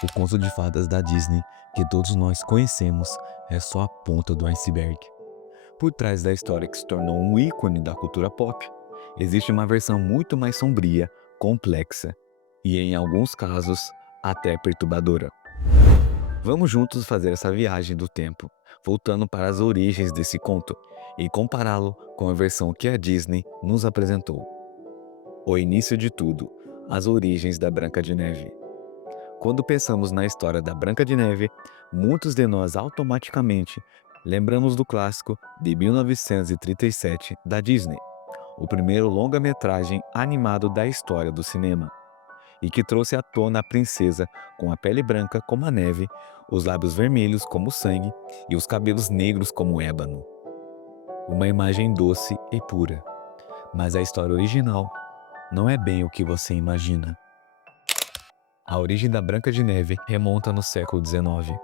O conto de fadas da Disney, que todos nós conhecemos, é só a ponta do iceberg. Por trás da história que se tornou um ícone da cultura pop, existe uma versão muito mais sombria, complexa e, em alguns casos, até perturbadora. Vamos juntos fazer essa viagem do tempo, voltando para as origens desse conto e compará-lo com a versão que a Disney nos apresentou. O início de tudo, as origens da Branca de Neve. Quando pensamos na história da Branca de Neve, muitos de nós automaticamente lembramos do clássico de 1937 da Disney, o primeiro longa-metragem animado da história do cinema, e que trouxe à tona a princesa com a pele branca como a neve, os lábios vermelhos como o sangue e os cabelos negros como o ébano. Uma imagem doce e pura, mas a história original não é bem o que você imagina. A origem da Branca de Neve remonta no século XIX,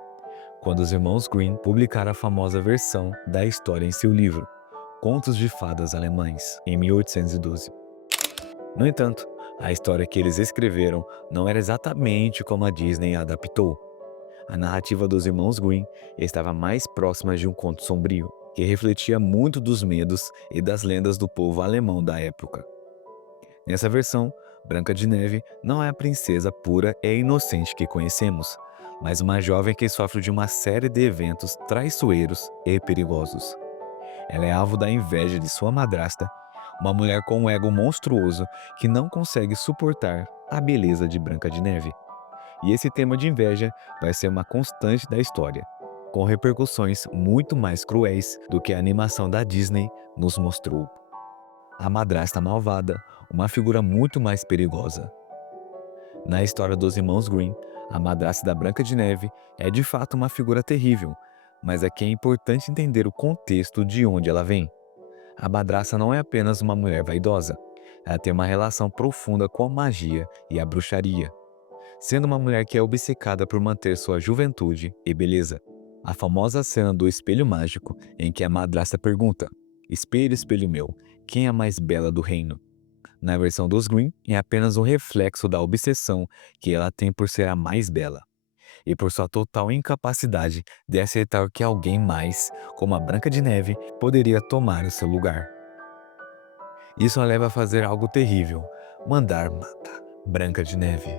quando os irmãos Grimm publicaram a famosa versão da história em seu livro, Contos de Fadas Alemães, em 1812. No entanto, a história que eles escreveram não era exatamente como a Disney a adaptou. A narrativa dos irmãos Grimm estava mais próxima de um conto sombrio, que refletia muito dos medos e das lendas do povo alemão da época. Nessa versão, Branca de Neve não é a princesa pura e inocente que conhecemos, mas uma jovem que sofre de uma série de eventos traiçoeiros e perigosos. Ela é alvo da inveja de sua madrasta, uma mulher com um ego monstruoso que não consegue suportar a beleza de Branca de Neve. E esse tema de inveja vai ser uma constante da história, com repercussões muito mais cruéis do que a animação da Disney nos mostrou. A madrasta malvada, uma figura muito mais perigosa. Na história dos irmãos Grimm, a madrasta da Branca de Neve é de fato uma figura terrível, mas aqui é importante entender o contexto de onde ela vem. A madrasta não é apenas uma mulher vaidosa, ela tem uma relação profunda com a magia e a bruxaria, sendo uma mulher que é obcecada por manter sua juventude e beleza. A famosa cena do espelho mágico, em que a madrasta pergunta: "Espelho, espelho meu, quem é a mais bela do reino?" Na versão dos Grimm, é apenas um reflexo da obsessão que ela tem por ser a mais bela, e por sua total incapacidade de aceitar que alguém mais, como a Branca de Neve, poderia tomar o seu lugar. Isso a leva a fazer algo terrível: mandar matar Branca de Neve.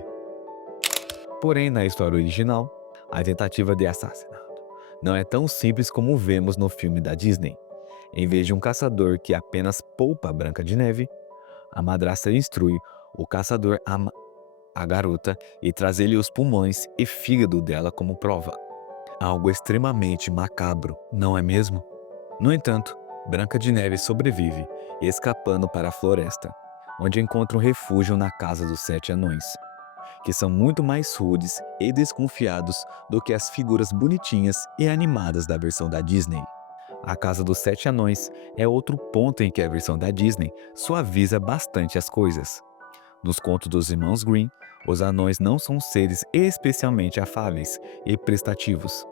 Porém, na história original, a tentativa de assassinato não é tão simples como vemos no filme da Disney. Em vez de um caçador que apenas poupa a Branca de Neve, a madrasta instrui o caçador a garota e traz-lhe os pulmões e fígado dela como prova. Algo extremamente macabro, não é mesmo? No entanto, Branca de Neve sobrevive, escapando para a floresta, onde encontra um refúgio na casa dos sete anões, que são muito mais rudes e desconfiados do que as figuras bonitinhas e animadas da versão da Disney. A Casa dos Sete Anões é outro ponto em que a versão da Disney suaviza bastante as coisas. Nos contos dos irmãos Grimm, os anões não são seres especialmente afáveis e prestativos.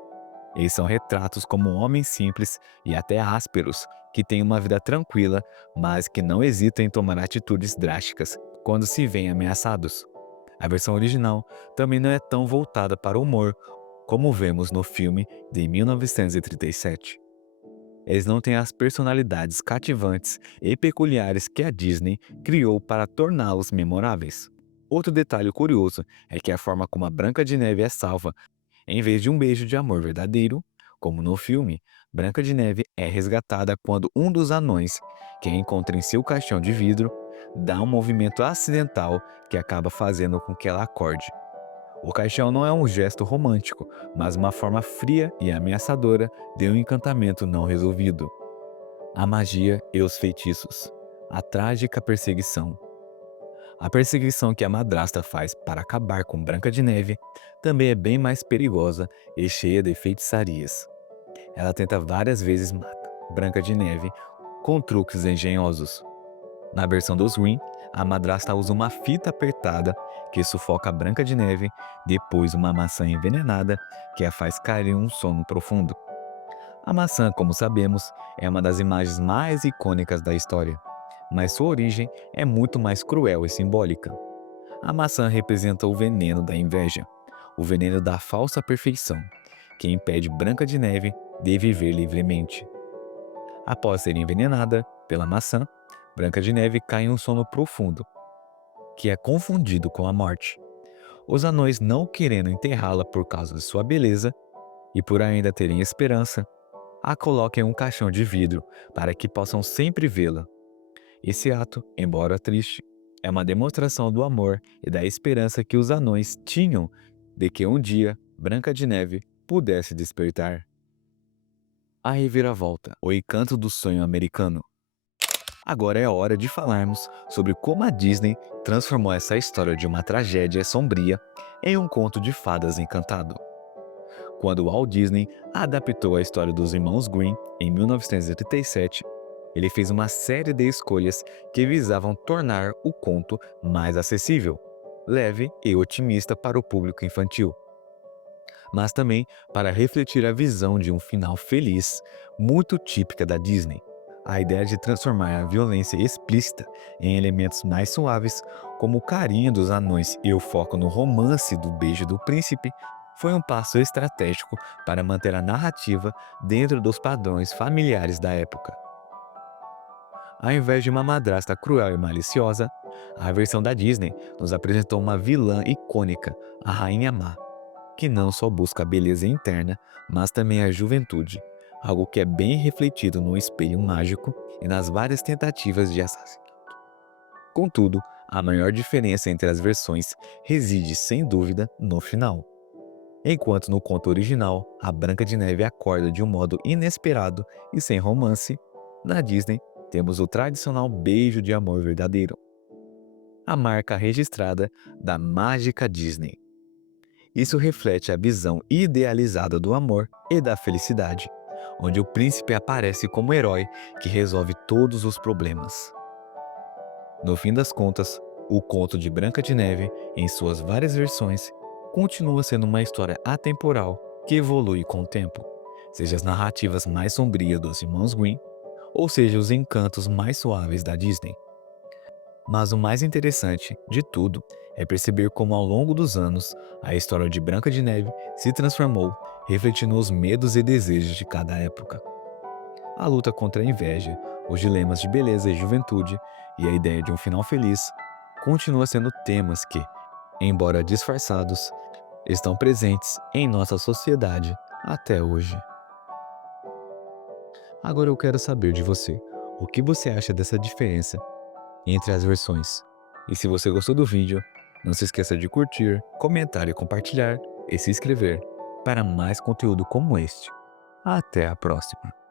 Eles são retratos como homens simples e até ásperos, que têm uma vida tranquila, mas que não hesitam em tomar atitudes drásticas quando se veem ameaçados. A versão original também não é tão voltada para o humor como vemos no filme de 1937. Eles não têm as personalidades cativantes e peculiares que a Disney criou para torná-los memoráveis. Outro detalhe curioso é que a forma como a Branca de Neve é salva, em vez de um beijo de amor verdadeiro, como no filme, Branca de Neve é resgatada quando um dos anões, que a encontra em seu caixão de vidro, dá um movimento acidental que acaba fazendo com que ela acorde. O caixão não é um gesto romântico, mas uma forma fria e ameaçadora de um encantamento não resolvido. A magia e os feitiços. A trágica perseguição. A perseguição que a madrasta faz para acabar com Branca de Neve também é bem mais perigosa e cheia de feitiçarias. Ela tenta várias vezes matar Branca de Neve com truques engenhosos. Na versão dos Grimm, a madrasta usa uma fita apertada que sufoca a Branca de Neve, depois uma maçã envenenada que a faz cair em um sono profundo. A maçã, como sabemos, é uma das imagens mais icônicas da história, mas sua origem é muito mais cruel e simbólica. A maçã representa o veneno da inveja, o veneno da falsa perfeição, que impede Branca de Neve de viver livremente. Após ser envenenada pela maçã, Branca de Neve cai em um sono profundo, que é confundido com a morte. Os anões, não querendo enterrá-la por causa de sua beleza e por ainda terem esperança, a colocam em um caixão de vidro para que possam sempre vê-la. Esse ato, embora triste, é uma demonstração do amor e da esperança que os anões tinham de que um dia Branca de Neve pudesse despertar. A reviravolta, o encanto do sonho americano. Agora é hora de falarmos sobre como a Disney transformou essa história de uma tragédia sombria em um conto de fadas encantado. Quando Walt Disney adaptou a história dos irmãos Grimm em 1987, ele fez uma série de escolhas que visavam tornar o conto mais acessível, leve e otimista para o público infantil, mas também para refletir a visão de um final feliz, muito típica da Disney. A ideia de transformar a violência explícita em elementos mais suaves, como o carinho dos anões e o foco no romance do beijo do príncipe, foi um passo estratégico para manter a narrativa dentro dos padrões familiares da época. Ao invés de uma madrasta cruel e maliciosa, a versão da Disney nos apresentou uma vilã icônica, a Rainha Má, que não só busca a beleza interna, mas também a juventude, algo que é bem refletido no espelho mágico e nas várias tentativas de assassinato. Contudo, a maior diferença entre as versões reside, sem dúvida, no final. Enquanto no conto original, a Branca de Neve acorda de um modo inesperado e sem romance, na Disney temos o tradicional beijo de amor verdadeiro, a marca registrada da mágica Disney. Isso reflete a visão idealizada do amor e da felicidade, onde o príncipe aparece como herói que resolve todos os problemas. No fim das contas, o conto de Branca de Neve, em suas várias versões, continua sendo uma história atemporal que evolui com o tempo, seja as narrativas mais sombrias dos irmãos Grimm, ou seja os encantos mais suaves da Disney. Mas o mais interessante de tudo é perceber como ao longo dos anos a história de Branca de Neve se transformou, refletindo os medos e desejos de cada época. A luta contra a inveja, os dilemas de beleza e juventude e a ideia de um final feliz continua sendo temas que, embora disfarçados, estão presentes em nossa sociedade até hoje. Agora eu quero saber de você, o que você acha dessa diferença entre as versões? E se você gostou do vídeo, não se esqueça de curtir, comentar e compartilhar e se inscrever para mais conteúdo como este. Até a próxima!